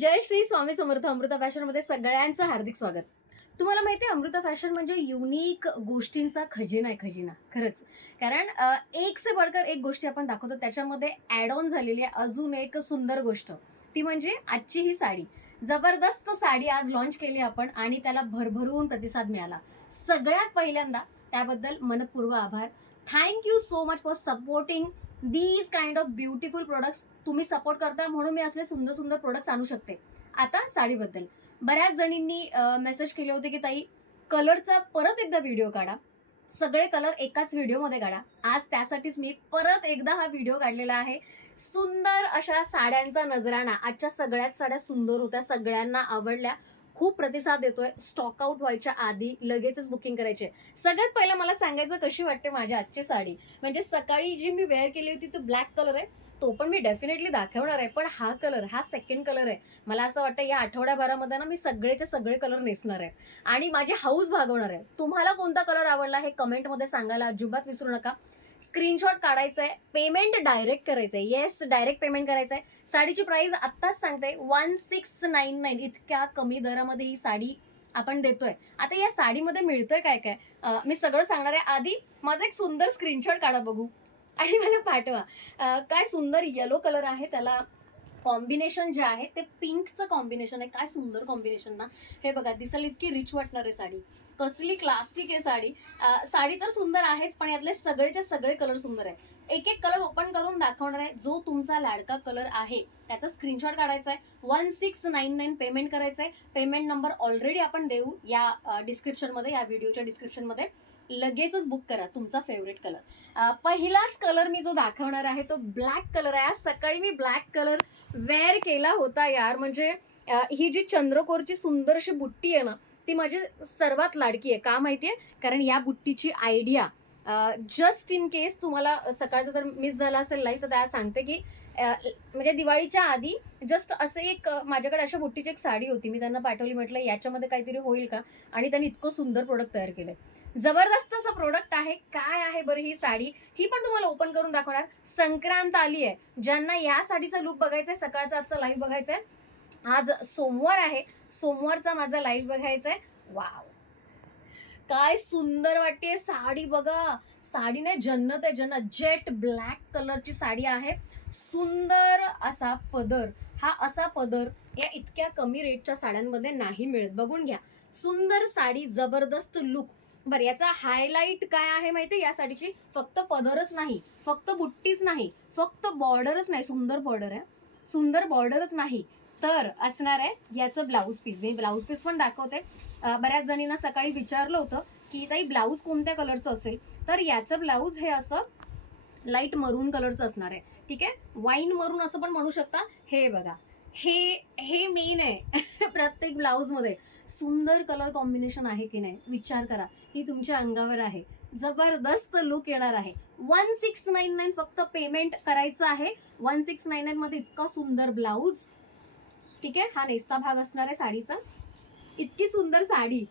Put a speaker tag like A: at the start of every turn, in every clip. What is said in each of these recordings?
A: जय श्री स्वामी समर्थ अमृता फॅशनमध्ये सगळ्यांचं हार्दिक स्वागत. तुम्हाला माहिती आहे अमृता फॅशन म्हणजे युनिक गोष्टींचा खजिना आहे खजिना. खरंच. कारण अ, एक से बडकर एक गोष्टी आपण दाखवतो त्याच्यामध्ये ॲड ऑन झालेली आहे अजून एक सुंदर गोष्ट. ती म्हणजे आजची ही साडी. जबरदस्त साडी आज लॉन्च केली आपण आणि त्याला भरभरून प्रतिसाद मिळाला. सगळ्यात पहिल्यांदा त्याबद्दल मनपूर्व आभार. Thank you so much for supporting these kind of beautiful products तुम्ही सपोर्ट करता म्हणून मी असले सुंदर सुंदर प्रोडक्ट्स आणू शकते. आता साडीबद्दल. बऱ्याच जणींनी मेसेज केले होते की ताई कलरचा परत एकदा व्हिडिओ काढा. सगळे कलर एकाच व्हिडिओमध्ये काढा. आज त्यासाठीच मी परत एकदा हा व्हिडिओ काढलेला आहे. सुंदर अशा साड्यांचा नजराणा. आजच्या सगळ्याच साड्या सुंदर होत्या सगळ्यांना आवडल्या. खूप प्रतिसाद देतोय. स्टॉकआउट व्हायच्या आधी लगेचच बुकिंग करायचे. सगळ्यात पहिलं मला सांगायचं कशी वाटते माझी आजची साडी? म्हणजे सकाळी जी मी वेअर केली होती तो ब्लॅक कलर आहे. तो पण मी डेफिनेटली दाखवणार आहे. पण हा कलर हा सेकंड कलर आहे. मला असं वाटतं या आठवड्याभरामध्ये ना मी सगळेचे सगळे कलर नेसणार आहे. आणि माझी हाऊस भागवणार आहे. तुम्हाला कोणता कलर आवडला हे कमेंटमध्ये सांगायला अजिबात विसरू नका. स्क्रीनशॉट काढायचं आहे पेमेंट डायरेक्ट करायचं आहे येस डायरेक्ट पेमेंट करायचं आहे साडीची प्राइस आत्ताच सांगते वन सिक्स नाईन नाईन इतक्या कमी दरामध्ये ही साडी आपण देतोय. आता या साडीमध्ये मिळतंय काय काय? मी सगळं सांगणार आहे. आधी माझा एक सुंदर स्क्रीनशॉट काढा बघू. आणि मला पाठवा. काय सुंदर येलो कलर आहे त्याला कॉम्बिनेशन जे आहे ते पिंकचं कॉम्बिनेशन आहे. काय सुंदर कॉम्बिनेशन ना? हे बघा दिसायला इतकी रिच वाटणार आहे साडी. कसली क्लासिक आहे साडी. साडी तर सुंदर आहेच पण यातले सगळेच्या सगळे कलर सुंदर आहे. एक एक कलर ओपन करून दाखवणार आहे जो तुमचा लाडका कलर आहे. त्याचा स्क्रीनशॉट काढायचा आहे. One six nine nine payment करायचं आहे. पेमेंट नंबर ऑलरेडी आपण देऊ या डिस्क्रिप्शनमध्ये या व्हिडिओच्या डिस्क्रिप्शनमध्ये लगेचच बुक करा तुमचा फेवरेट कलर पहिलाच कलर मी जो दाखवणार आहे तो ब्लॅक कलर आहे. आज सकाळी मी ब्लॅक कलर वेअर केला होता यार. म्हणजे ही जी चंद्रकोरची सुंदर अशी बुट्टी आहे ना ती माझी सर्वात लाडकी आहे. का माहितीये? कारण या बुट्टीची आयडिया जस्ट इन केस तुम्हाला सकाळचं जर मिस झालं असेल लाईव्ह तर त्या सांगते की म्हणजे दिवाळीच्या आधी जस्ट असं एक माझ्याकडे अशा बुट्टीची एक साडी होती. मी त्यांना पाठवली म्हटलं याच्यामध्ये काहीतरी होईल का? आणि त्यांनी इतकं सुंदर प्रोडक्ट तयार केलं जबरदस्त असं प्रोडक्ट आहे. काय आहे बरं ही साडी? ही पण तुम्हाला ओपन करून दाखवणार. संक्रांत आली आहे ज्यांना या साडीचा लुक बघायचा आहे सकाळचा आजचा लाईव्ह बघायचा आहे आज सोमवार आहे. सोमवारचा माझा लाईव्ह बघायचा आहे वाव काय सुंदर वाटते साडी बघा. साडी नाही जन्नत आहे जन्नत. जेट ब्लॅक कलरची साडी आहे. सुंदर असा पदर. हा असा पदर या इतक्या कमी रेटच्या साड्यांमध्ये नाही मिळत. बघून घ्या. सुंदर साडी जबरदस्त लुक बरं याचा हायलाईट काय आहे माहिती या साडीची फक्त पदरच नाही फक्त बुट्टीच नाही फक्त बॉर्डरच नाही. सुंदर बॉर्डर आहे. सुंदर बॉर्डरच नाही. तर असणार आहे याचं ब्लाऊज पीस मी ब्लाऊज पीस पण दाखवते. बऱ्याच जणींना सकाळी विचारलं होतं की ताई ब्लाऊज कोणत्या कलरचं असेल? तर याचं ब्लाऊज हे असं लाइट मरून कलरचं असणार आहे. ठीक आहे? वाईन मरून असं पण म्हणू शकता. हे बघा. हे हे मेन आहे प्रत्येक ब्लाऊजमध्ये सुंदर कलर कॉम्बिनेशन आहे की नाही? विचार करा. ही तुमच्या अंगावर आहे. जबरदस्त लुक येणार आहे. वन सिक्स नाईन नाईन फक्त पेमेंट करायचं आहे. वन सिक्स नाईन नाईनमध्ये इतका सुंदर ब्लाऊज ठीक आहे? हा नेसता भाग असणार आहे साडीचा. इतकी सुंदर साडी.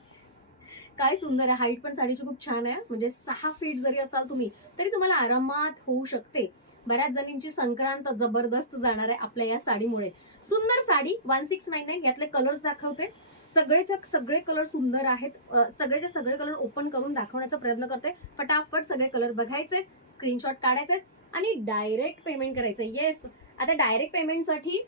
A: काय सुंदर आहे. हाईट पण साडीची खूप छान आहे. म्हणजे सहा फीट जरी असाल तुम्ही तरी तुम्हाला आरामात होऊ शकते. बऱ्याच जणींची संक्रांत जबरदस्त जाणार आहे आपल्या या साडीमुळे. सुंदर sari one six nine nine यातले कलर्स दाखवते. सगळेच्या सगळे कलर सुंदर आहेत. अ, सगळेचे सगळे कलर ओपन करून दाखवण्याचा प्रयत्न करते. फटाफट सगळे कलर बघायचे स्क्रीनशॉट काढायचे आणि डायरेक्ट पेमेंट करायचं. येस आता डायरेक्ट पेमेंटसाठी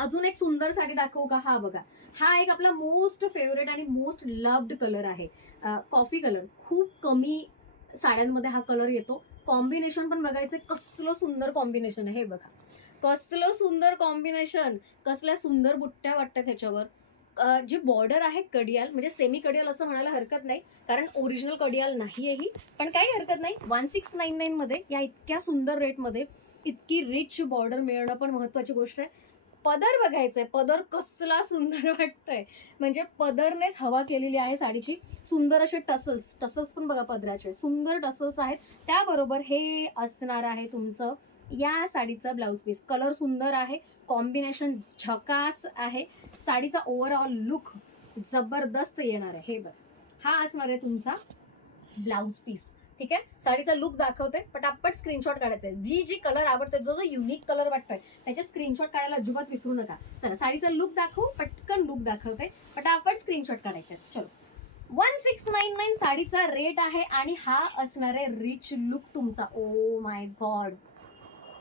A: अजून एक सुंदर साडी दाखवू का? हा बघा. हा एक आपला मोस्ट फेवरेट आणि मोस्ट लव्ड कलर आहे. कॉफी कलर खूप कमी साड्यांमध्ये हा कलर येतो. कॉम्बिनेशन पण बघायचं कसलं सुंदर कॉम्बिनेशन आहे हे बघा. कसलं सुंदर कॉम्बिनेशन कसल्या सुंदर बुट्ट्या वाटतात ह्याच्यावर. जी बॉर्डर आहे कडियाल म्हणजे सेमी कडियाल असं म्हणायला हरकत नाही कारण ओरिजिनल कडियाल नाही आहे ही. पण काही हरकत नाही वन सिक्स नाईन नाईनमध्ये या इतक्या सुंदर रेटमध्ये इतकी रिच बॉर्डर मिळणं पण महत्त्वाची गोष्ट आहे. पदर बघायचंय. पदर कसला सुंदर वाटतंय. म्हणजे पदरनेच हवा केलेली आहे साडीची. सुंदर असे टसल्स. टसल्स पण बघा पदराचे. सुंदर टसल्स आहेत. त्याबरोबर हे असणार आहे तुमचं या साडीचं ब्लाऊज पीस. कलर सुंदर आहे. कॉम्बिनेशन झकास आहे. साडीचा ओव्हरऑल लुक जबरदस्त येणार आहे. हे बघ. हा असणार आहे तुमचा ब्लाऊज पीस. ठीक आहे? साडीचा लुक दाखवते पटापट स्क्रीनशॉट काढायचा आहे जी जी कलर आवडते जो जो युनिक कलर वाटतोय त्याचे स्क्रीनशॉट काढायला अजिबात विसरू नका. चला साडीचा लुक दाखवू पटकन लुक दाखवते पटापट स्क्रीनशॉट काढायचे. चलो. वन सिक्स नाईन नाईन साडीचा रेट आहे आणि हा असणार आहे रिच लुक तुमचा. ओ माय गॉड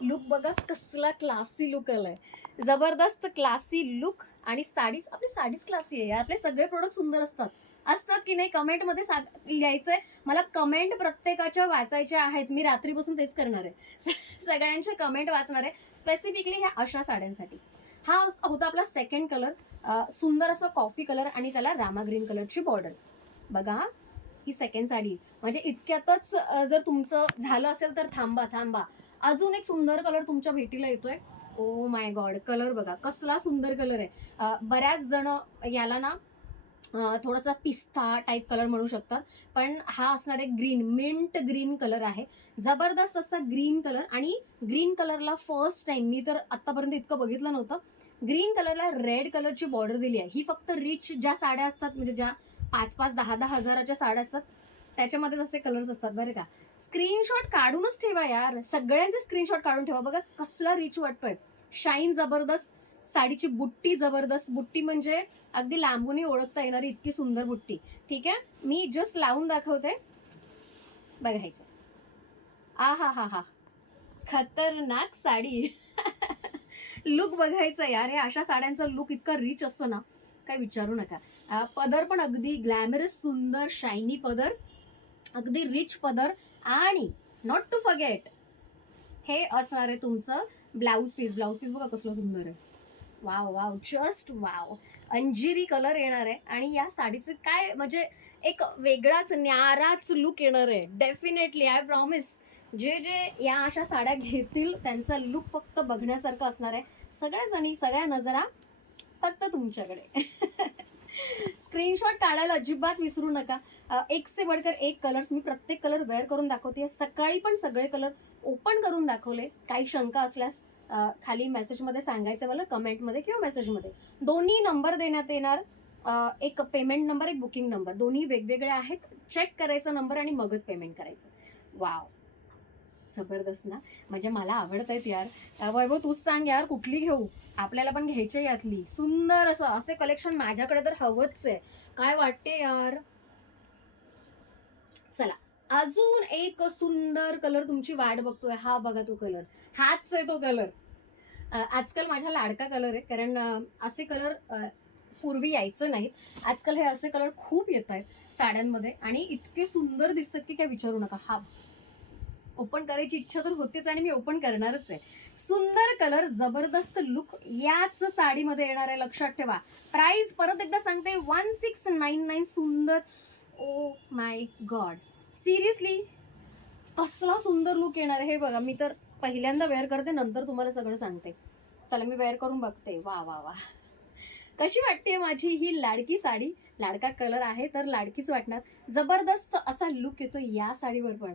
A: लुक बघा कसला क्लासी लुक आलाय. जबरदस्त क्लासी लुक आणि साडीच आपली साडीच क्लासी आहे आपले सगळे प्रोडक्ट सुंदर असतात. असतात की नाही कमेंटमध्ये सांग लिहायचंय. मला कमेंट प्रत्येकाच्या वाचायच्या आहेत. मी रात्रीपासून तेच करणार आहे. सगळ्यांच्या कमेंट वाचणार आहे. स्पेसिफिकली ह्या अशा साड्यांसाठी. हा होता आपला सेकंड कलर सुंदर असा कॉफी कलर आणि त्याला रामा ग्रीन कलरची बॉर्डर बघा ही सेकंड साडी. म्हणजे इतक्यातच जर तुमचं झालं असेल तर थांबा थांबा. अजून एक सुंदर कलर तुमच्या भेटीला येतोय. ओ माय गॉड कलर बघा. कसला सुंदर कलर आहे. बऱ्याच जण याला ना थोडासा पिस्ता टाईप कलर म्हणू शकतात. पण हा असणार आहे ग्रीन मिंट ग्रीन कलर आहे. जबरदस्त असा ग्रीन कलर आणि ग्रीन कलरला फर्स्ट टाईम मी तर आत्तापर्यंत इतकं बघितलं नव्हतं. ग्रीन कलरला रेड कलरची बॉर्डर दिली आहे. ही फक्त रिच ज्या साड्या असतात म्हणजे ज्या पाच पाच दहा दहा हजाराच्या साड्या असतात त्याच्यामध्येच असे कलर्स असतात बरं का. स्क्रीनशॉट काढूनच ठेवा यार. सगळ्यांचे स्क्रीनशॉट काढून ठेवा. बघा कसला रिच वाटतोय. शाईन जबरदस्त. साडीची बुट्टी जबरदस्त. बुट्टी म्हणजे अगदी लांबूनही ओळखता येणारी इतकी सुंदर बुट्टी. ठीक आहे? मी जस्ट लावून दाखवते. बघायचं आ हा हा हा. खतरनाक साडी. लुक बघायचा यार. हे अशा साड्यांचा लुक इतका रिच असतो ना. काय विचारू नका. पदर पण अगदी ग्लॅमरस सुंदर शायनी पदर. अगदी रिच पदर. आणि नॉट टू फगेट हे असणार आहे तुमचं ब्लाऊज पीस ब्लाऊज पीस बघा कसलं सुंदर आहे. Wow wow just wow. अंजिरी colour येणार आहे आणि या साडीचं काय म्हणजे एक वेगळाच न्याराच लुक येणार आहे. डेफिनेटली आय प्रॉमिस जे जे या अशा साड्या घेतील त्यांचा लुक फक्त बघण्यासारखं असणार आहे. सगळ्या जणी सगळ्या नजरा फक्त तुमच्याकडे. स्क्रीनशॉट काढायला अजिबात विसरू नका. एक से बडकर एक कलर्स मी प्रत्येक कलर वेअर करून दाखवते. सकाळी पण सगळे कलर ओपन करून दाखवले. काही शंका असल्यास खाली मेसेजमध्ये सांगायचं मला कमेंटमध्ये किंवा मेसेजमध्ये दोन्ही नंबर देण्यात येणार एक पेमेंट नंबर एक बुकिंग नंबर दोन्ही वेगवेगळे आहेत. चेक करायचा नंबर आणि मगच पेमेंट करायचं. वाव जबरदस्त ना? म्हणजे मला आवडत आहेत यार वैभव तूच सांग यार कुठली घेऊ? आपल्याला पण घ्यायची यातली. सुंदर असं असे कलेक्शन माझ्याकडे तर हवंच आहे. काय वाटते यार? चला. अजून एक सुंदर कलर तुमची वाट बघतोय. हा बघा तो कलर हाच आहे तो कलर आजकाल माझा लाडका कलर आहे कारण असे कलर पूर्वी यायचं नाही. आजकाल हे असे कलर खूप येत आहेत साड्यांमध्ये आणि इतके सुंदर दिसतात की काय विचारू नका. हा. ओपन करायची इच्छा तर होतीच आणि मी ओपन करणारच आहे. सुंदर कलर जबरदस्त लुक याच साडीमध्ये येणार आहे लक्षात ठेवा. प्राइस परत एकदा सांगते वन सिक्स नाईन नाईन सुंदर. ओ माय गॉड सिरियसली कसला सुंदर लुक येणार आहे हे बघा. मी तर पहिल्यांदा वेअर करते नंतर तुम्हाला सगळं सांगते. चला मी वेअर करून बघते. वा वा वा. कशी वाटते हो माझी ही लाडकी साडी? लाडका कलर आहे तर लाडकीच वाटणार. जबरदस्त असा लुक येतो या साडीवर पण.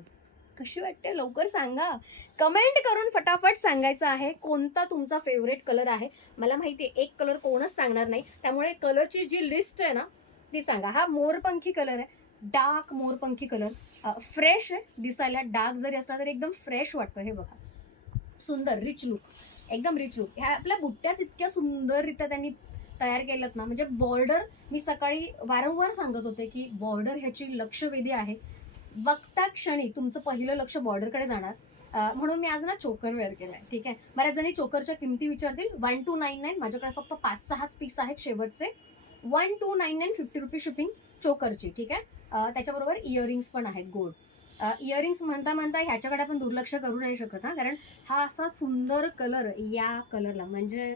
A: कशी वाटते? लवकर सांगा. कमेंट करून फटाफट सांगायचं आहे कोणता तुमचा फेवरेट कलर आहे? मला माहिती आहे एक कलर कोणच सांगणार नाही. त्यामुळे कलरची जी लिस्ट आहे ना ती सांगा. हा मोरपंखी कलर आहे. डार्क मोरपंखी कलर फ्रेश आहे. दिसायला डार्क जरी असला तरी एकदम फ्रेश वाटतो हे बघा. सुंदर रिच लुक एकदम रिच लुक ह्या आपल्या बुट्ट्याच इतक्या सुंदररित्या त्यांनी तयार केल्यात ना म्हणजे बॉर्डर मी सकाळी वारंवार सांगत होते की बॉर्डर ह्याची लक्षवेधी आहे. बघता क्षणी तुमचं पहिलं लक्ष बॉर्डरकडे जाणार. म्हणून मी आज ना चोकर वेअर केलाय. ठीक आहे? बऱ्याच जणी चोकरच्या किमती विचारतील. वन टू नाईन नाईन माझ्याकडे फक्त पाच सहाच पीस आहेत शेवटचे. One two nine nine fifty rupees shipping चोकरची ठीक आहे? त्याच्याबरोबर इयरिंग्स पण आहेत गोल्ड इयरिंग्स म्हणता म्हणता ह्याच्याकडे आपण दुर्लक्ष करू नाही शकत हा. कारण हा असा सुंदर कलर या कलरला म्हणजे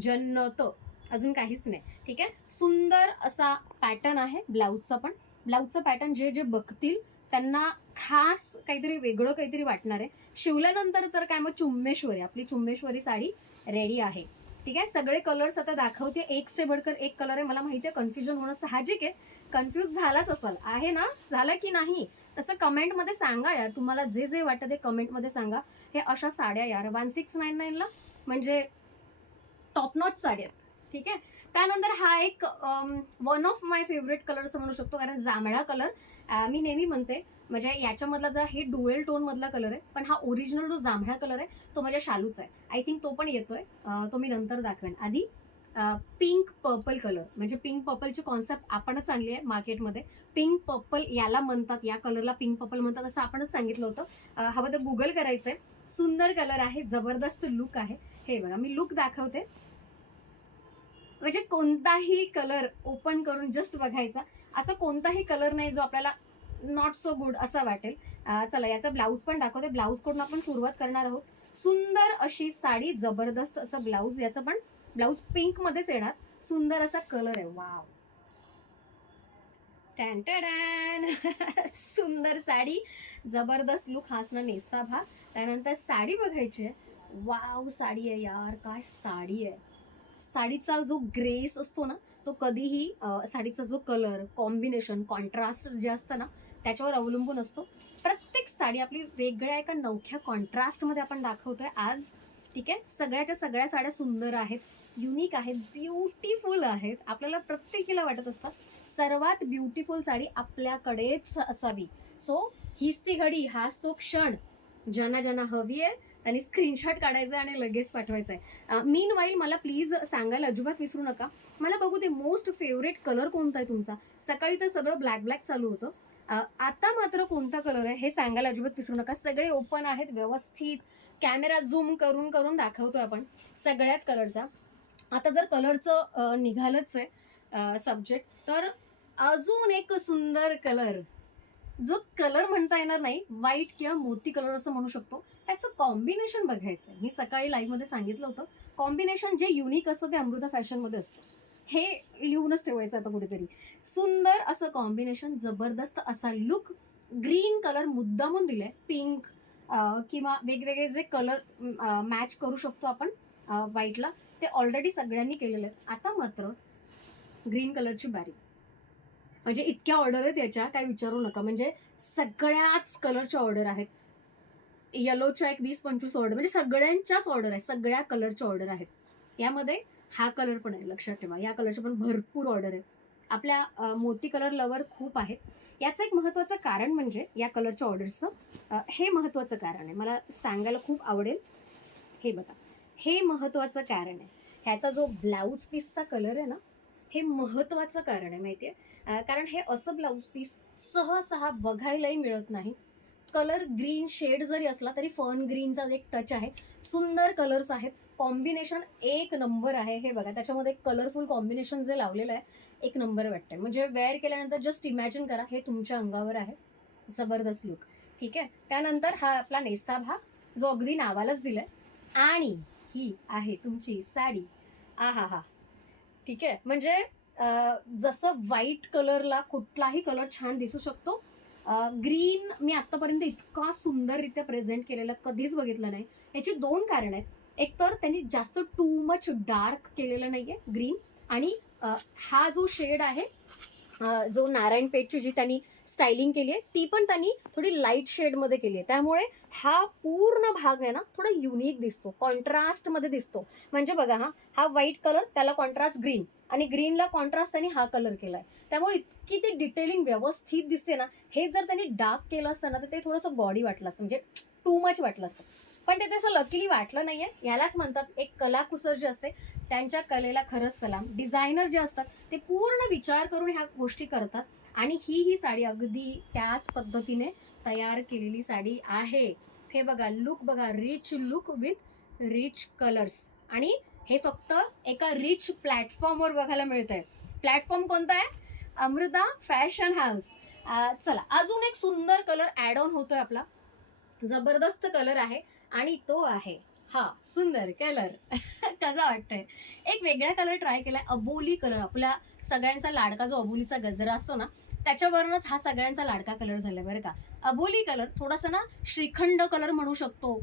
A: जन्नत अजून काहीच नाही. ठीक आहे? सुंदर असा पॅटर्न आहे ब्लाऊजचा पण. ब्लाऊजचा पॅटर्न जे जे बघतील त्यांना खास काहीतरी वेगळं काहीतरी वाटणार आहे. शिवल्यानंतर तर काय मग चुम्मेश्वरी आपली चुम्मेश्वरी साडी रेडी आहे. ठीक आहे? सगळे कलर्स आता दाखवते. एक से बडकर एक कलर आहे. मला माहिती आहे कन्फ्युजन होणं साहजिक आहे. कन्फ्यूज झालाच असाल. आहे ना? झालं की नाही? तसं कमेंटमध्ये सांगा यार. तुम्हाला जे जे वाटतं ते कमेंटमध्ये सांगा. हे अशा साड्या यार. वन सिक्स नाईन नाईनला म्हणजे टॉप नॉच साड्या आहेत. ठीक आहे? त्यानंतर हा एक one of my favourite colour असं म्हणू शकतो. कारण जांभळा कलर मी नेहमी म्हणते म्हणजे याच्यामधला जर हे डुएल टोनमधला कलर आहे. पण हा ओरिजिनल जो जांभळा कलर आहे तो माझ्या शालूचा आहे. आय थिंक तो पण येतोय. तो मी नंतर दाखवेन. आधी पिंक पर्पल कलर म्हणजे पिंक पर्पलची कॉन्सेप्ट आपणच आणली आहे मार्केटमध्ये पिंक पर्पल याला म्हणतात या कलरला पिंक पर्पल म्हणतात असं आपणच सांगितलं होतं. हवं तर गुगल करायचं आहे. सुंदर कलर आहे जबरदस्त लुक आहे. हे बघा मी लुक दाखवते. म्हणजे कोणताही कलर ओपन करून जस्ट बघायचा. असा कोणताही कलर नाही जो आपल्याला नॉट सो गुड असा वाटेल. चला याचा ब्लाऊज पण दाखवते. ब्लाऊजकडून आपण सुरुवात करणार आहोत. सुंदर अशी साडी जबरदस्त असं ब्लाऊज याचं पण ब्लाऊज पिंक मध्येच येणार. सुंदर असा कलर आहे. वाव टॅन टॅन सुंदर साडी जबरदस्त लुक हासना नेसता भाग त्यानंतर साडी बघायची आहे. वाव साडी आहे यार. काय साडी आहे. साडीचा जो ग्रेस असतो ना तो कधीही साडीचा जो कलर कॉम्बिनेशन कॉन्ट्रास्ट जे असतं ना त्याच्यावर अवलंबून असतो. प्रत्येक साडी आपली वेगळ्या एका नवख्या कॉन्ट्रास्टमध्ये आपण दाखवतोय. आज ठीक आहे सगळ्याच्या सगळ्या साड्या सुंदर आहेत युनिक आहेत ब्युटिफुल आहेत. आपल्याला प्रत्येकीला वाटत असतं सर्वात ब्युटिफुल साडी आपल्याकडेच असावी. सो हीच ती घडी हाच तो क्षण. ज्यांना ज्यांना हवी आहे त्यांनी स्क्रीनशॉट काढायचा आणि लगेच पाठवायचा आहे मीन वाईल मला प्लीज सांगायला अजिबात विसरू नका. मला बघू दे मोस्ट फेवरेट कलर कोणता आहे तुमचा? सकाळी तर सगळं ब्लॅक ब्लॅक चालू होतं. आता मात्र कोणता कलर आहे हे सांगायला अजिबात विसरू नका. सगळे ओपन आहेत व्यवस्थित. कॅमेरा झूम करून करून दाखवतो आपण सगळ्याच कलरचा आता जर कलरचं निघालंच आहे सब्जेक्ट तर अजून एक सुंदर कलर जो कलर म्हणता येणार नाही व्हाईट किंवा मोती कलर असं म्हणू शकतो. त्याचं कॉम्बिनेशन बघायचं आहे मी सकाळी लाईव्हमध्ये सांगितलं होतं. कॉम्बिनेशन जे युनिक असतं ते अमृता फॅशनमध्ये असतं. हे लिहूनच ठेवायचं आता कुठेतरी. सुंदर असं कॉम्बिनेशन जबरदस्त असा लुक ग्रीन कलर मुद्दामून दिलाय. पिंक किंवा वेगवेगळे जे कलर मॅच करू शकतो आपण व्हाईटला ते ऑलरेडी सगळ्यांनी केलेले आहेत. आता मात्र ग्रीन कलरची बारी म्हणजे इतक्या ऑर्डर आहेत याच्या काय विचारू नका. म्हणजे सगळ्याच कलरच्या ऑर्डर आहेत. येलोच्या एक वीस पंचवीस ऑर्डर म्हणजे सगळ्यांच्याच ऑर्डर आहे सगळ्या कलरच्या ऑर्डर आहेत. यामध्ये हा कलर पण आहे लक्षात ठेवा. या कलरचे पण भरपूर ऑर्डर आहेत. आपल्या मोती कलर लवर खूप आहेत. याचं एक महत्त्वाचं कारण म्हणजे या कलरच्या ऑर्डर्सचं हे महत्त्वाचं कारण आहे. मला सांगायला खूप आवडेल. हे बघा. हे महत्त्वाचं कारण आहे. ह्याचा जो ब्लाऊज पीसचा कलर आहे ना हे महत्त्वाचं कारण आहे माहिती आहे कारण हे असं ब्लाऊज पीस सहसा बघायलाही मिळत नाही. कलर ग्रीन शेड जरी असला तरी फन ग्रीनचा एक टच आहे. सुंदर कलर्स आहेत. कॉम्बिनेशन एक नंबर आहे हे बघा. त्याच्यामध्ये कलरफुल कॉम्बिनेशन जे लावलेलं आहे एक नंबर वाटतंय. म्हणजे वेअर केल्यानंतर जस्ट इमॅजिन करा हे तुमच्या अंगावर आहे. जबरदस्त लुक ठीक आहे? त्यानंतर हा आपला नेस्ता भाग जो अगदी नावालाच दिलाय. आणि ही आहे तुमची साडी. आ हा हा ठीक आहे? म्हणजे जसं व्हाईट कलरला कुठलाही कलर छान दिसू शकतो. ग्रीन मी आतापर्यंत इतका सुंदररित्या प्रेझेंट केलेला कधीच बघितलं नाही. याची दोन कारण आहेत. एक तर त्यांनी जास्त टू मच डार्क केलेलं नाहीये ग्रीन आणि हा जो शेड आहे जो नारायण पेठची जी त्यांनी स्टायलिंग केली आहे ती पण त्यांनी थोडी लाइट शेडमध्ये केली आहे. त्यामुळे हा पूर्ण भाग आहे ना थोडा युनिक दिसतो कॉन्ट्रास्टमध्ये दिसतो. म्हणजे बघा हा हा व्हाईट कलर त्याला कॉन्ट्रास्ट ग्रीन आणि ग्रीनला कॉन्ट्रास्ट त्यांनी हा कलर केला आहे त्यामुळे इतकी ती डिटेलिंग व्यवस्थित दिसते ना हे जर त्यांनी डार्क केलं असतं ना तर ते थोडंसं गॉडी वाटलं असतं. म्हणजे टू मच वाटलं असतं. पण ते तसं लकीली वाटलं नाहीये. यालाच म्हणतात एक कलाकुसर जे असते त्यांच्या कलेला खरंच सलाम. डिझायनर जे असतात ते पूर्ण विचार करून ह्या गोष्टी करतात. आणि ही ही साडी अगदी त्याच पद्धतीने तयार केलेली साडी आहे. हे बघा लुक बघा rich look with rich colours आणि हे फक्त एका रिच प्लॅटफॉर्मवर बघायला मिळतंय. प्लॅटफॉर्म कोणता आहे? अमृता फॅशन हाऊस चला अजून एक सुंदर कलर ॲड ऑन होतोय आपला. जबरदस्त कलर आहे. आणि तो आहे. हा. सुंदर कलर. कसा वाटतंय? एक वेगळा कलर ट्राय केलाय अबोली कलर. आपल्या सगळ्यांचा लाडका जो अबोलीचा गजरा असतो ना त्याच्यावरूनच हा सगळ्यांचा लाडका कलर झालाय बरं का. अबोली कलर थोडासा ना श्रीखंड कलर म्हणू शकतो.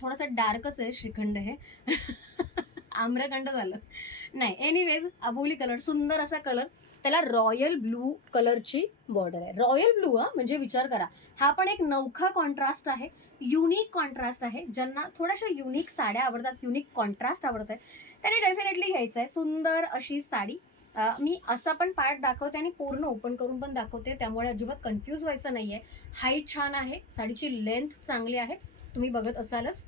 A: थोडासा डार्कच आहे श्रीखंड हे. आम्रखंड झालं. नाही एनिवेज अबोली कलर सुंदर असा कलर. त्याला रॉयल ब्लू कलरची बॉर्डर आहे. रॉयल ब्लू हा म्हणजे विचार करा. हा पण एक नौखा कॉन्ट्रास्ट आहे. युनिक कॉन्ट्रास्ट आहे. ज्यांना थोड्याशा युनिक साड्या आवडतात युनिक कॉन्ट्रास्ट आवडत आहे त्यांनी डेफिनेटली घ्यायचं आहे सुंदर अशी साडी. मी असा पण पार्ट दाखवते आणि पूर्ण ओपन करून पण दाखवते. त्यामुळे अजिबात कन्फ्यूज व्हायचं आहे हाईट छान आहे. साडीची लेंथ चांगली आहे. तुम्ही बघत असालच.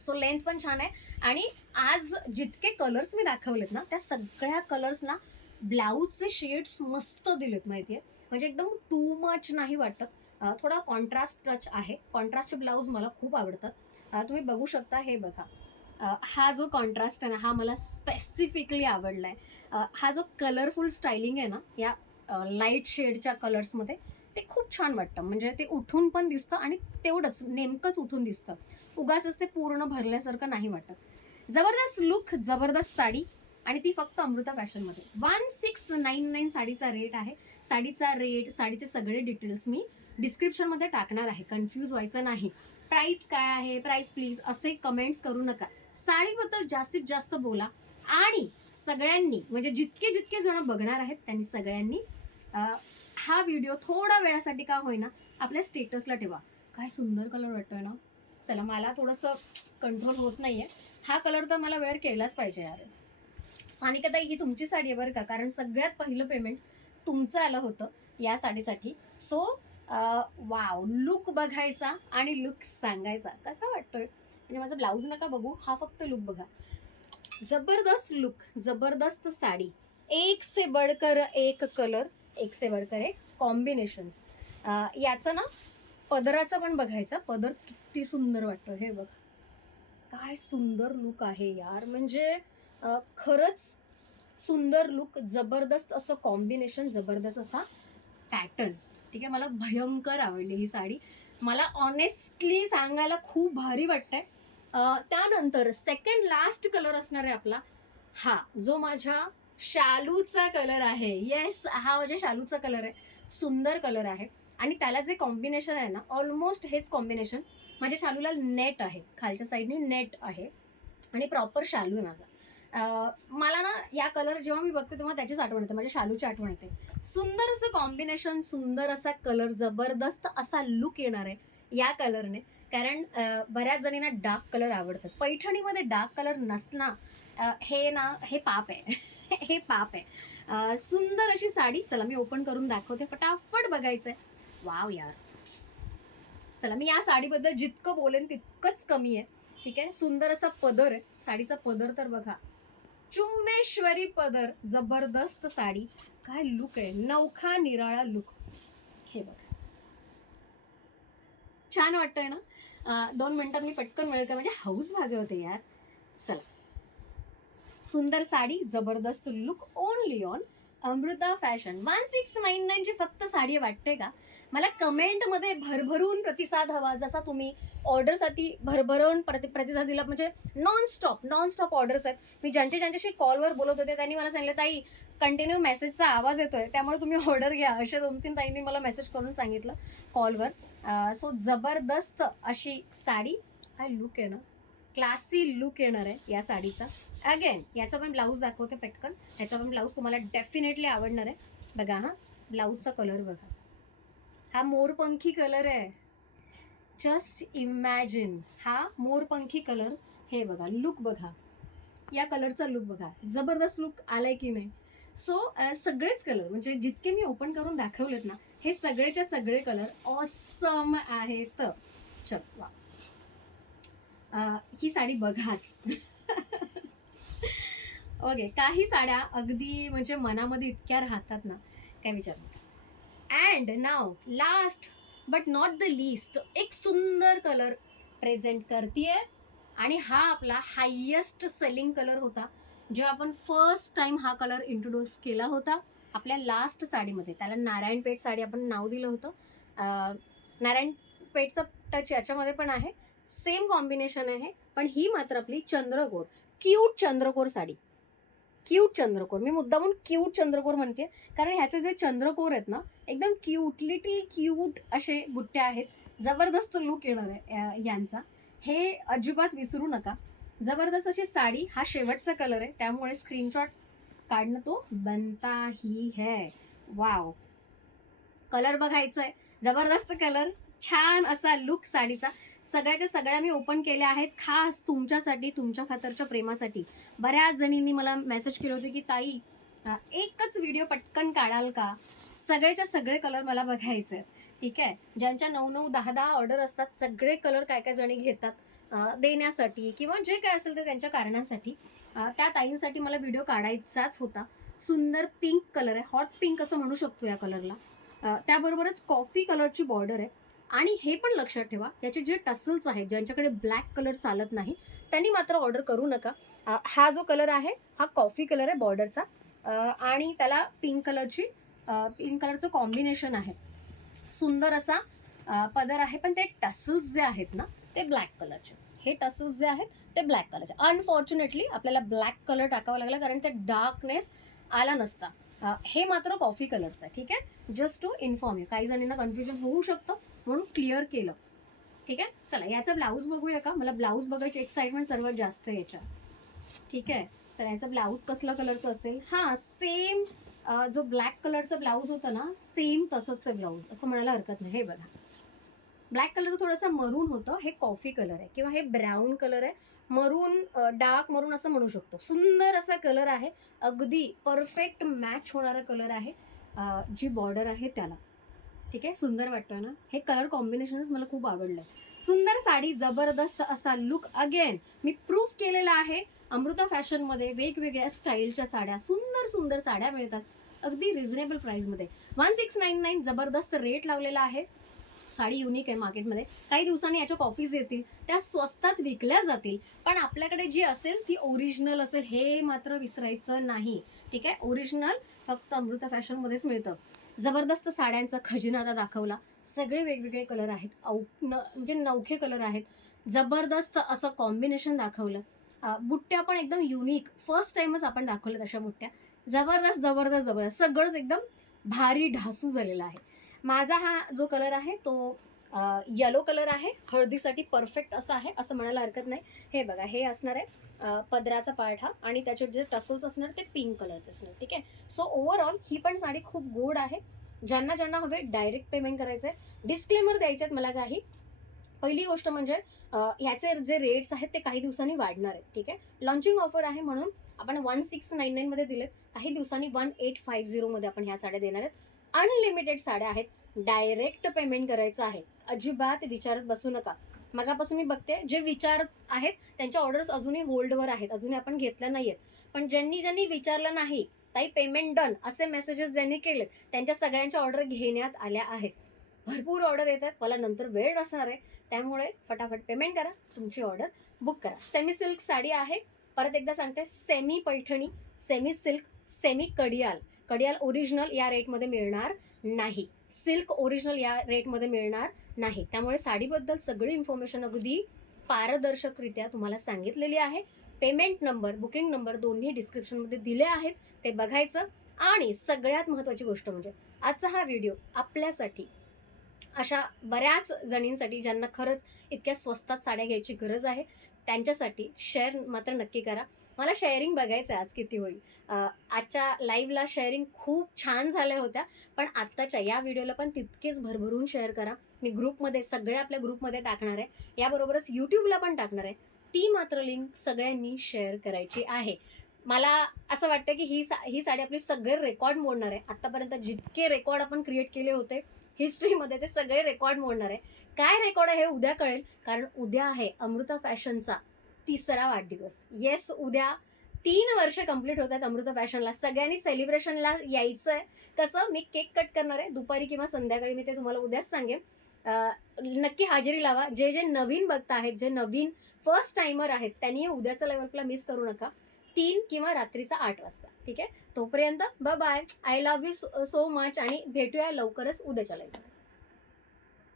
A: सो लेंथ पण छान आहे. आणि आज जितके कलर्स मी दाखवलेत ना त्या सगळ्या कलर्सना ब्लाऊजचे शेड्स मस्त दिलेत माहितीये? म्हणजे एकदम टू मच नाही वाटत. थोडा कॉन्ट्रास्ट टच आहे. कॉन्ट्रास्टचे ब्लाऊज मला खूप आवडतात. तुम्ही बघू शकता हे बघा. हा जो कॉन्ट्रास्ट आहे ना हा मला स्पेसिफिकली आवडला आहे हा जो कलरफुल स्टायलिंग आहे ना या लाइट शेडच्या कलर्समध्ये ते खूप छान वाटतं. म्हणजे ते उठून पण दिसतं आणि तेवढंच नेमकंच उठून दिसतं. उगाच ते पूर्ण भरल्यासारखं नाही वाटत. जबरदस्त लुक जबरदस्त साडी. आणि ती फक्त अमृता फॅशनमध्ये. वन सिक्स नाईन नाईन साडीचा रेट आहे. साडीचा रेट साडीचे सगळे डिटेल्स मी डिस्क्रिप्शनमध्ये टाकणार आहे. कन्फ्यूज व्हायचं नाही. प्राईस काय आहे? प्राईस प्लीज असे कमेंट्स करू नका. साडीबद्दल जास्तीत जास्त बोला. आणि सगळ्यांनी म्हणजे जितके जितके जण बघणार आहेत त्यांनी सगळ्यांनी हा व्हिडिओ थोडा वेळासाठी का होईना आपल्या स्टेटसला ठेवा. काय सुंदर कलर वाटतोय ना. चला मला थोडंसं कंट्रोल होत नाही आहे हा कलर तर मला वेअर केलाच पाहिजे यार. सानिकाताई ही तुमची साडी आहे बरं का? कारण सगळ्यात पहिलं पेमेंट तुमचं आलं होतं या साडीसाठी. सो वाव लुक बघायचा आणि लुक सांगायचा. कसा वाटतोय? म्हणजे माझा ब्लाऊज नका बघू हा फक्त लुक बघा. जबरदस्त लुक जबरदस्त साडी. एक से बडकर एक कलर एक से बडकर एक कॉम्बिनेशन्स याचं ना पदराचा पण बघायचा. पदर किती सुंदर वाटतो हे बघा. काय सुंदर लुक आहे यार. म्हणजे खरंच सुंदर लुक जबरदस्त असं कॉम्बिनेशन जबरदस्त असा पॅटर्न ठीक आहे? मला भयंकर आवडली ही साडी. मला ऑनेस्टली सांगायला खूप भारी वाटतंय. त्यानंतर सेकंड लास्ट कलर असणार आहे आपला. हा जो माझ्या शालूचा कलर आहे. येस हा माझ्या शालूचा कलर आहे. सुंदर कलर आहे. आणि त्याला जे कॉम्बिनेशन आहे ना ऑलमोस्ट हेच कॉम्बिनेशन माझ्या शालूला नेट आहे. खालच्या साईडने नेट आहे. आणि प्रॉपर शालू आहे माझा. मला ना या कलर जेव्हा मी बघते तेव्हा त्याचीच आठवण येते माझ्या शालूची आठवण येते. सुंदर असं कॉम्बिनेशन सुंदर असा कलर जबरदस्त असा लुक येणार आहे या कलरने कारण बऱ्याच जणींना डार्क कलर आवडतात. पैठणीमध्ये डार्क कलर नसणं हे ना हे पाप आहे. हे पाप आहे. सुंदर अशी साडी चला मी ओपन करून दाखवते. फटाफट बघायचंय. वाव यार. चला मी या साडीबद्दल जितकं बोलेन तितकंच कमी आहे. ठीक आहे? सुंदर असा पदर आहे. साडीचा पदर तर बघा. चुम्मेश्वरी पदर जबरदस्त साडी. काय लुक आहे? नवखा निराळा लुक हे बघ. छान वाटतंय ना? दोन मिनिटात मी पटकन मिळेल का म्हणजे हाऊस भागे होते यार. चला. सुंदर साडी जबरदस्त look only on Amrita fashion one six nine नाईनची फक्त साडी वाटते का? मला कमेंटमध्ये भरभरून प्रतिसाद हवा जसा तुम्ही ऑर्डरसाठी भरभरून प्रति प्रतिसाद दिला. म्हणजे nonstop nonstop non stop orders आहेत. मी ज्यांचे ज्यांच्याशी कॉलवर बोलत होते त्यांनी मला सांगितलं ताई कंटिन्यू मेसेजचा आवाज येतोय. त्यामुळे तुम्ही ऑर्डर घ्या. अशा दोन तीन ताईंनी मला मेसेज करून सांगितलं कॉलवर सो जबरदस्त अशी साडी. हा लुक आहे ना क्लासी लुक येणार आहे या साडीचा. अगेन याचा पण ब्लाऊज दाखवते पटकन. ह्याचा पण ब्लाऊज तुम्हाला डेफिनेटली आवडणार आहे. बघा हा ब्लाऊजचा कलर बघा. हा मोरपंखी कलर आहे. जस्ट इमॅजिन हा मोरपंखी कलर हे बघा लुक बघा. या कलरचा लुक बघा. जबरदस्त लुक आलाय की नाही? सो सगळेच कलर म्हणजे जितके मी ओपन करून दाखवलेत ना हे सगळेच्या सगळे कलर ऑसम आहेत. चल वा. ही साडी बघाच. ओके काही साड्या अगदी म्हणजे मनामध्ये इतक्या राहतात ना काय विचार and now last but not the least एक सुंदर कलर प्रेझेंट करते आणि हा आपला हायेस्ट सेलिंग कलर होता जेव्हा आपण फर्स्ट टाइम हा कलर इंट्रोड्यूस केला होता. आपल्या लास्ट साडीमध्ये. त्याला नारायणपेठ साडी आपण नाव दिलं होतं. नारायणपेठचं टच याच्यामध्ये पण आहे. सेम कॉम्बिनेशन आहे. पण ही मात्र आपली चंद्रकोर. क्यूट चंद्रकोर साडी. क्यूट चंद्रकोर. मी मुद्दामून क्यूट चंद्रकोर म्हणते. कारण ह्याचे जे चंद्रकोर आहेत ना एकदम क्यूट लिटिल क्यूट असे बुट्टे आहेत. जबरदस्त लुक येणार आहे यांचा. हे अजिबात विसरू नका. जबरदस्त अशी साडी हा शेवटचा कलर आहे. त्यामुळे स्क्रीनशॉट काढणं तो बनता ही. है वाव कलर बघायचा आहे जबरदस्त कलर छान असा लुक साडीचा. सगळ्याच्या सगळ्या मी ओपन केल्या आहेत खास तुमच्यासाठी तुमच्या खातरच्या प्रेमासाठी. बऱ्याच जणींनी मला मेसेज केले होते की ताई एकच व्हिडिओ पटकन काढाल का? सगळेच्या सगळे कलर मला बघायचे आहेत. ठीक आहे? ज्यांच्या नऊ नऊ दहा दहा ऑर्डर असतात सगळे कलर काय काय जणी घेतात देण्यासाठी किंवा जे काय असेल ते त्यांच्या कारणासाठी त्या ताईंसाठी मला व्हिडिओ काढायचाच होता. सुंदर पिंक कलर आहे हॉट पिंक असं म्हणू शकतो या कलरला त्याबरोबरच कॉफी कलरची बॉर्डर आहे. आणि हे पण लक्षात ठेवा याचे जे टसल्स आहेत ज्यांच्याकडे ब्लॅक कलर चालत नाही त्यांनी मात्र ऑर्डर करू नका. हा जो कलर आहे हा कॉफी कलर आहे बॉर्डरचा आणि त्याला पिंक कलरची पिंक कलरचं कॉम्बिनेशन आहे. सुंदर असा पदर आहे पण ते टसल्स जे आहेत ना ते ब्लॅक कलरचे हे टसल्स जे आहेत ते ब्लॅक कलरचे अनफॉर्च्युनेटली आपल्याला ब्लॅक कलर टाकावा लागला कारण ते डार्कनेस आला नसता. हे मात्र कॉफी कलरचं आहे ठीक आहे? जस्ट टू इन्फॉर्म यू काही जणींना कन्फ्युजन होऊ शकतं. म्हणून क्लिअर केलं. ठीक आहे? चला याचा ब्लाऊज बघूया का? मला ब्लाऊज बघायची एक्साइटमेंट सर्वात जास्त आहे याच्या ठीक आहे? तर याचा ब्लाऊज कसला कलरचं असेल? हां सेम जो ब्लॅक कलरचा ब्लाऊज होता ना सेम तसंच ब्लाऊज असं म्हणायला हरकत नाही. हे बघा. ब्लॅक कलर थोडासा मरून होतं. हे कॉफी कलर आहे. किंवा हे ब्राऊन कलर आहे. मरून डार्क मरून असं म्हणू शकतो. सुंदर असा कलर आहे. अगदी परफेक्ट मॅच होणारा कलर आहे जी बॉर्डर आहे त्याला. ठीक आहे? सुंदर वाटतोय ना? हे कलर कॉम्बिनेशनच मला खूप आवडलं. सुंदर साडी जबरदस्त असा लुक अगेन मी प्रूफ केलेला आहे. अमृता फॅशनमध्ये वेगवेगळ्या स्टाईलच्या साड्या सुंदर सुंदर साड्या मिळतात. अगदी रिझनेबल प्राईजमध्ये वन सिक्स नाईन नाईन जबरदस्त रेट लावलेला आहे. साडी युनिक आहे मार्केटमध्ये काही दिवसांनी याच्या कॉपीज येतील. त्या स्वस्तात विकल्या जातील. पण आपल्याकडे जी असेल ती ओरिजिनल असेल हे मात्र विसरायचं नाही. ठीक आहे? ओरिजिनल फक्त अमृता फॅशनमध्येच मिळतं. जबरदस्त साड्यांचा खजिना आता दाखवला. सगळे वेगवेगळे कलर आहेत. औ न म्हणजे नवखे कलर आहेत. जबरदस्त असं कॉम्बिनेशन दाखवलं. बुट्ट्या पण एकदम युनिक फर्स्ट टाइमच आपण दाखवलं तशा बुट्ट्या. जबरदस्त जबरदस्त जबरदस्त. सगळंच एकदम भारी ढासू झालेला आहे. माझा हा जो कलर आहे तो येलो कलर आहे. हळदीसाठी परफेक्ट असं आहे असं म्हणायला हरकत नाही. हे बघा हे असणार आहे पदराचा पार्ट हा आणि त्याचे जे टसल्स असणार ते पिंक कलरचे असणार ठीक आहे? सो ओव्हरऑल ही पण साडी खूप गोड आहे. ज्यांना ज्यांना हवे डायरेक्ट पेमेंट करायचं आहे. डिस्क्लेमर द्यायचे आहेत मला काही. पहिली गोष्ट म्हणजे ह्याचे जे रेट्स आहेत ते काही दिवसांनी वाढणार आहेत ठीक आहे? लॉन्चिंग ऑफर आहे म्हणून आपण वन सिक्स नाईन नाईनमध्ये दिलेत. काही दिवसांनी वन एट फाईव्ह झिरोमध्ये आपण ह्या साड्या देणार आहेत. अनलिमिटेड साड्या आहेत. डायरेक्ट पेमेंट करायचं आहे. अजिबात विचारत बसू नका. मगापासून मी बघते जे विचार आहेत त्यांच्या ऑर्डर्स अजूनही होल्डवर आहेत. अजूनही आपण घेतल्या नाही आहेत पण ज्यांनी ज्यांनी विचारलं नाही ताई पेमेंट डन असे मेसेजेस ज्यांनी केलेत त्यांच्या सगळ्यांच्या ऑर्डर घेण्यात आल्या आहेत. भरपूर ऑर्डर येत आहेत. मला नंतर वेळ नसणार आहे. त्यामुळे फटाफट पेमेंट करा. तुमची ऑर्डर बुक करा. सेमी सिल्क साडी आहे. परत एकदा सांगते semi Paithani semi silk semi Kadiyal Kadiyal original या रेटमध्ये मिळणार नाही. सिल्क ओरिजिनल या रेटमध्ये मिळणार नाही. त्यामुळे साडीबद्दल सगळी इन्फॉर्मेशन अगदी पारदर्शकरित्या तुम्हाला सांगितलेली आहे. पेमेंट नंबर बुकिंग नंबर दोन्ही डिस्क्रिप्शनमध्ये दिले आहेत. ते बघायचं. आणि सगळ्यात महत्त्वाची गोष्ट म्हणजे आजचा हा व्हिडिओ आपल्यासाठी अशा बऱ्याच जणींसाठी ज्यांना खरंच इतक्या स्वस्तात साड्या घ्यायची गरज आहे त्यांच्यासाठी शेअर मात्र नक्की करा. मला शेअरिंग बघायचं आहे आज किती होईल. आजच्या लाईव्हला शेअरिंग खूप छान झाल्या होत्या. पण आत्ताच्या या व्हिडिओला पण तितकेच भरभरून शेअर करा. मी ग्रुपमध्ये सगळ्या आपल्या ग्रुपमध्ये टाकणार आहे. याबरोबरच यूट्यूबला पण टाकणार आहे. ती मात्र लिंक सगळ्यांनी शेअर करायची आहे. मला असं वाटतं की ही सा ही साडी आपली सगळे रेकॉर्ड मोडणार आहे. आत्तापर्यंत जितके रेकॉर्ड आपण क्रिएट केले होते हिस्ट्रीमध्ये ते सगळे रेकॉर्ड मोडणार आहे. काय रेकॉर्ड आहे हे उद्या कळेल. कारण उद्या आहे अमृता फॅशनचा तिसरा वाढदिवस. येस उद्या तीन वर्ष कंप्लीट होत आहेत अमृता फॅशनला सगळ्यांनी सेलिब्रेशनला यायचं आहे कसं? मी केक कट करणार आहे. दुपारी किंवा संध्याकाळी मी ते तुम्हाला उद्याच सांगेन. नक्की हजेरी लावा. जे जे नवीन बघता आहेत जे नवीन फर्स्ट टायमर आहेत त्यांनी उद्याचा लेवलला मिस करू नका. तीन किंवा रात्रीचा आठ वाजता. ठीक आहे? तोपर्यंत bye I love you so much आणि भेटूया लवकरच उद्याच्या लाईव्ह